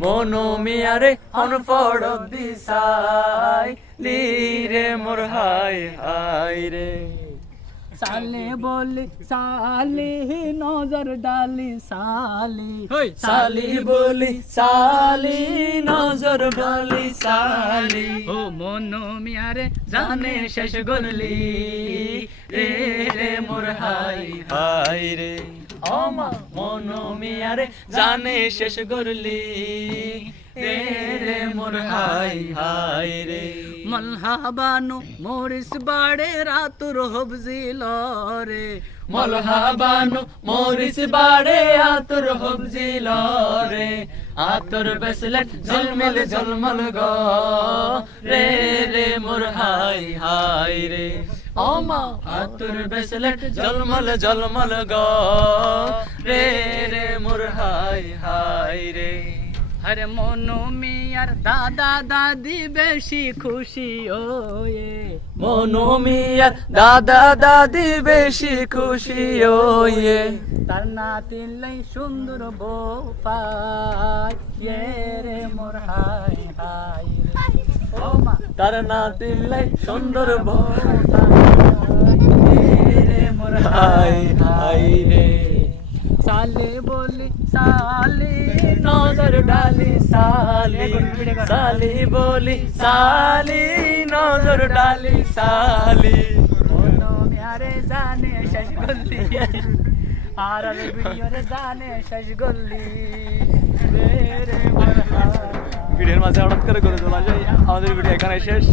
মনো মিয়ারে অন ফড়ক দিসাই লীরে মোর হাই হাই রে সালে বলে সালে নজর ডালি সালি। সালি বলি সালি নজর বলি সালি। ও মনো মিয়ারে জানে শেষ গললি রে রে মোর হাই হাই রে অমা মনো মিয়ারে জানে শেষ করলি রে মোর হাই হাই রে মলহাবানু মোরিস বাড়ে রাতুর হবজি লরে মলহাবানু মরিস বাড়ে আতর হবজি লরে আতর বেসলেট ঝলমল ঝলমল গো। রে রে, মোর হাই হাই রে। ওমা আতর বেসলেট ঝলমল ঝলমল গো। রে রে, মোর হাই হাই রে। আরে মনো মিয়ার দাদা দাদি বেশি খুশি ওয়ে। মনো মিয়া দাদা দাদি বেশি খুশি ওয়ে। তার নাতি লাই সুন্দর বউ পাই ইয়ে রে মোর হাই হাই তার না দিলে সুন্দর বউ রে মোর হাই হাই রে। সালে বলি সালি সালি সালি বলি, সালি নজর ডালি, সালি। জানে শেষ গল্লি আর আমি ভিডিওরে জানে শেষ গল্লি ভিডিওর মাঝে হঠাৎ করে করে চলা যায় আমাদের ভিডিও এখানে শেষ।